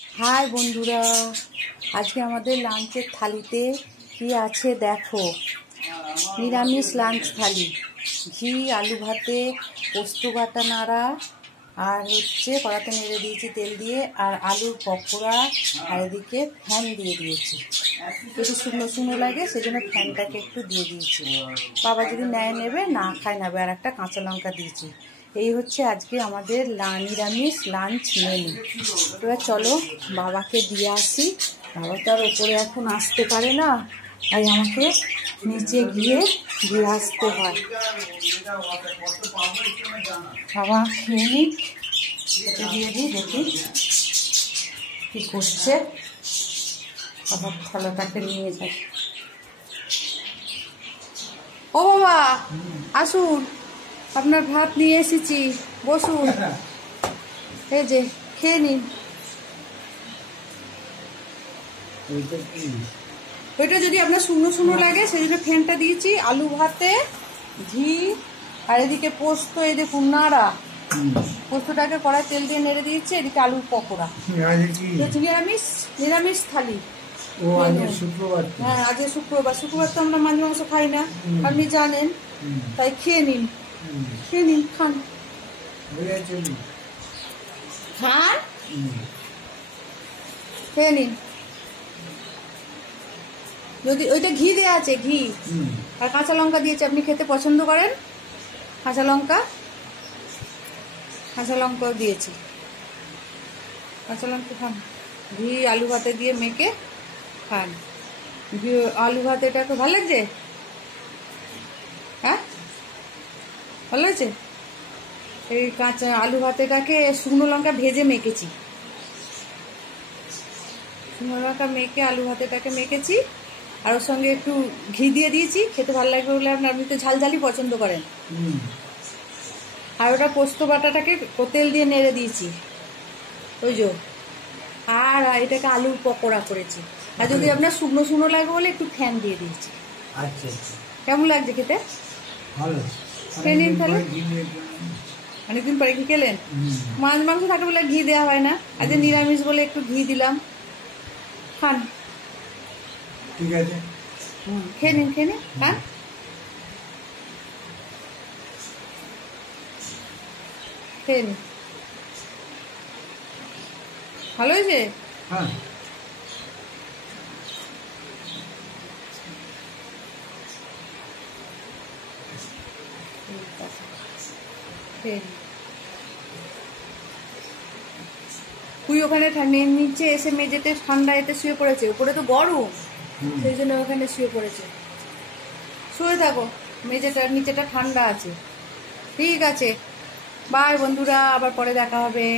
High বন্ধুরা, আজকে আমাদের লাঞ্চের থালিতে কি আছে দেখো। নিরামিষ লাঞ্চ থালি, ঘি, আলু ভাতে, পোস্ত বাটা নাড়া, আর হচ্ছে কড়াতে নেড়ে দিয়েছি তেল দিয়ে, আর আলুর পকোড়া, আর এদিকে ফ্যান দিয়ে দিয়েছি। একটু শুকনো শুকনো লাগে, সেজন্য ফ্যানটাকে একটু দিয়ে দিয়েছি। বাবা যদি নেবে, না খায় নেবে। আর একটা কাঁচা লঙ্কা দিয়েছি। এই হচ্ছে আজকে আমাদের নিরামিষ লাঞ্চ মেনু। এবার চলো বাবাকে দিয়ে আসি। বাবা তো আর ওপরে এখন আসতে পারে না, তাই আমাকে নিচে গিয়ে দিয়ে আসতে হয়। বাবা খেয়ে নিক, খেতে দিয়ে দিই, দেখি কি করছে। বাবার থালাটাকে নিয়ে যাই। ও বাবা আসুন, আপনার ভাত নিয়ে এসেছি, বসুন। এই যে খেয়ে নিন। ওইটা যদি আপনার শুকনো শুকনো লাগে, সেই জন্য ফ্যানটা দিয়েছি। আলু ভাতে ঘি, আর এদিকে পোস্ত, এই দেখুন নাড়া। পোস্তটাকে কড়াই তেল দিয়ে নেড়ে দিয়েছি। এদিকে আলুর পকোড়া। নিরামিষ নিরামিষ থালি। হ্যাঁ, আজকে শুক্রবার। শুক্রবার তো আমরা মাছ মাংস খাই না, আপনি জানেন। তাই খেয়ে নিন, খেয়ে নিন, খান খান, খেয়ে নিন। যদি ওইটা ঘি দেওয়া আছে, ঘি আর কাঁচা লঙ্কা দিয়েছে। আপনি খেতে পছন্দ করেন কাঁচা লঙ্কা, কাঁচা লঙ্কাও দিয়েছি। কাঁচা লঙ্কা খান, ঘি আলু ভাতে দিয়ে মেখে খান। ঘি আলু ভাত, এটাকে ভালো লাগছে? হ্যাঁ, ভালো লাগছে। এই কাঁচা আলু ভাতেটাকে শুকনো লঙ্কা ভেজে মেখেছি। শুকনো লঙ্কা মেখে আলু ভাতেটাকে মেখেছি, আর ওর সঙ্গে একটু ঘি দিয়ে দিয়েছি। খেতে ভালো লাগবে বলে আপনি তো ঝালঝালি পছন্দ করেন। আর ওটা পোস্ত বাটাটাকে তেল দিয়ে নেড়ে দিয়েছি, ওই যে। আর এটাকে আলুর পকোড়া করেছি। আর যদি আপনার শুকনো শুকনো লাগবে বলে একটু ফ্যান দিয়ে দিয়েছি। কেমন লাগছে খেতে? খেয়ে নিন তাহলে। অনেকদিন পরে কি খেলেন? মাছ মাংস থাকে বলে ঘি দেওয়া হয় না, আজ নিরামিষ বলে একটু ঘি দিলাম। খান, ঠিক আছে। খেয়ে নিন, খেয়ে নিন, খান। খেয়ে নিন, ভালো হয়েছে। হ্যাঁ, তুই ওখানে নিচে এসে মেঝেতে ঠান্ডা এতে শুয়ে পড়েছে, উপরে তো গরম, সেই জন্য ওখানে শুয়ে পড়েছে। শুয়ে থাকো, মেঝেটা নিচেটা ঠান্ডা আছে। ঠিক আছে, বাই বন্ধুরা, আবার পরে দেখা হবে।